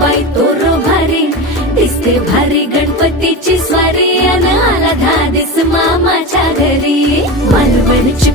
बाई तोरो भारी दिसते भारी गणपतीची स्वारी अन आला धादिस मामाच्या घरी मालवणची